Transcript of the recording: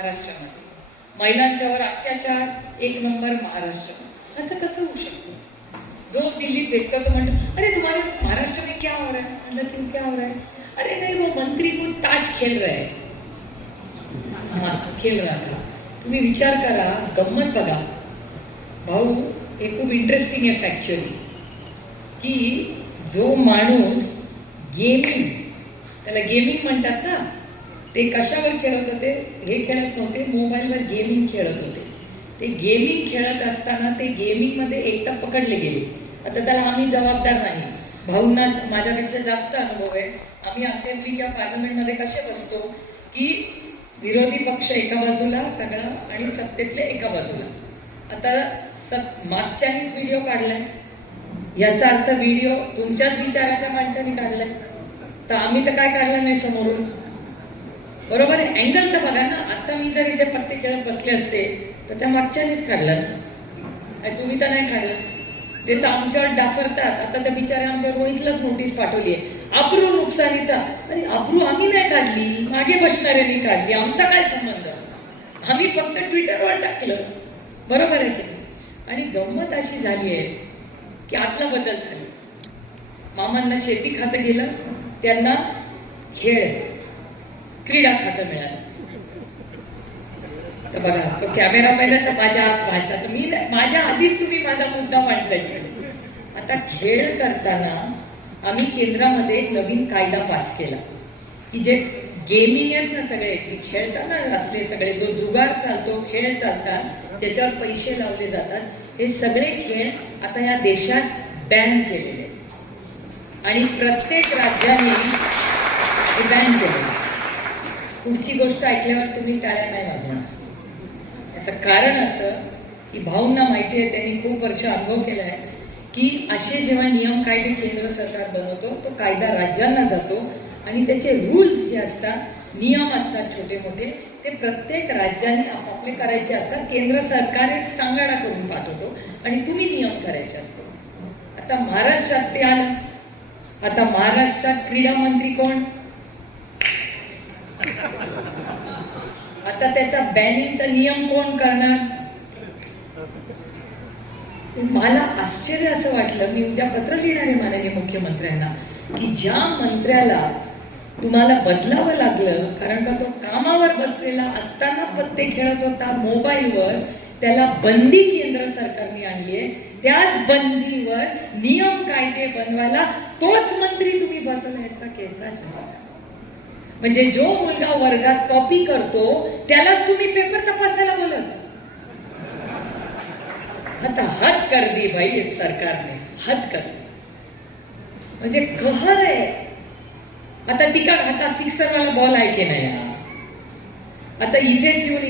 महाराष्ट्रामध्ये. महिलांच्यावर अत्याचार एक नंबर महाराष्ट्र. असं कसं होऊ शकतं? जो दिल्लीत भेटतो तो म्हणतो, अरे तुम्हारे महाराष्ट्र में क्या हो रहा है? मतलब क्यों क्या हो रहा है? अरे नहीं, वो मंत्री को ताश खेल रहे हैं. हाँ, खेल रहा था. तुम्ही विचार करा, गंमत बघा भाऊ. हे खूप इंटरेस्टिंग आहे फॅक्च्युअली, की जो माणूस गेमिंग, त्याला गेमिंग म्हणतात ना, ते कशावर खेळत होते? हे खेळत नव्हते, मोबाईलवर गेमिंग खेळत होते. ते गेमिंग खेळत असताना ते गेमिंगमध्ये एकटा पकडले गेले. आता त्याला आम्ही जबाबदार नाही. भाऊंना माझ्यापेक्षा जास्त अनुभव आहे. आम्ही असेंब्ली किंवा पार्लमेंटमध्ये कसे बसतो, की विरोधी पक्ष एका बाजूला सगळा आणि सत्तेतले एका बाजूला. आता मागच्यानीच व्हिडिओ काढलाय, याचा अर्थ व्हिडिओ तुमच्याच विचाराच्या माणसाने काढलाय, तर आम्ही तर काय काढलं नाही समोरून. बरोबर आहे? अँगल तर बघा ना. आता मी जर इथे पत्ते खेळत बसले असते तर त्या मागच्यानेच काढलं, तुम्ही तर नाही काढलं. ते तर आमच्यावर डाफरतात. आता त्या बिचाऱ्या आमच्या रोहितलाच नोटीस पाठवली आहे, अब्रू नुकसानीचा. अरे अब्रू आम्ही नाही काढली, मागे बसणाऱ्यांनी काढली. आमचा काय संबंध? आम्ही फक्त ट्विटरवर टाकलं. बरोबर आहे की? आणि गंमत अशी झाली आहे की आतला बदल झाला. मामांना शेती खातं गेलं, त्यांना खेळ क्रीडा खातं मिळालं. तर बघा, तो कॅमेरा पाहिल्याचा माझ्या आत भाषा, तर मी माझ्या आधीच तुम्ही माझा मुद्दा मांडलाय. आता खेळ करताना आम्ही केंद्रामध्ये एक नवीन कायदा पास केला, की जे गेमिंग आहेत ना, सगळे जे खेळताना असले सगळे, जो जुगार चालतो, खेळ चालतात, ज्याच्यावर पैसे लावले जातात, हे सगळे खेळ आता या देशात बॅन केलेले आहेत. आणि प्रत्येक राज्याने हे बॅन केले. पुढची गोष्ट ऐकल्यावर तुम्ही टाळ्या नाही वाजवणार. याचं कारण असं की भाऊंना माहिती आहे, त्यांनी खूप वर्ष अनुभव केला आहे, की असे जेव्हा नियम कायदे केंद्र सरकार बनवतो, तो कायदा राज्यांना जातो आणि त्याचे रूल्स जे असतात, नियम असतात छोटे मोठे, ते प्रत्येक राज्याने आपापले करायचे असतात. केंद्र सरकार एक सांगाडा करून पाठवतो आणि तुम्ही नियम करायचे असतो. आता महाराष्ट्रात ते आलं. आता महाराष्ट्रात क्रीडा मंत्री कोण? आता त्याचा बॅनिंगचा नियम कोण करणार? मला आश्चर्य असं वाटलं, मी उद्या पत्र लिहिणार आहे माननीय मुख्यमंत्र्यांना, की ज्या मंत्र्याला तुम्हाला बदलावं लागलं कारण का तो कामावर बसलेला असताना पत्ते खेळत होता मोबाईलवर, त्याला बंदी केंद्र सरकारने आणली आहे. त्याच बंदीवर नियम कायदे बनवायला तोच मंत्री तुम्ही बसवला. याचा केसा झाला. म्हणजे जो मुलगा वर्गात कॉपी करतो त्यालाच तुम्ही पेपर तपासायला बोलत. आता हद कर दी भाई इस सरकारने, हद कर. म्हणजे कहर आहे. आता टीका खाता सिक्सर वाला बॉल आहे की नाही? आता इथेच येऊन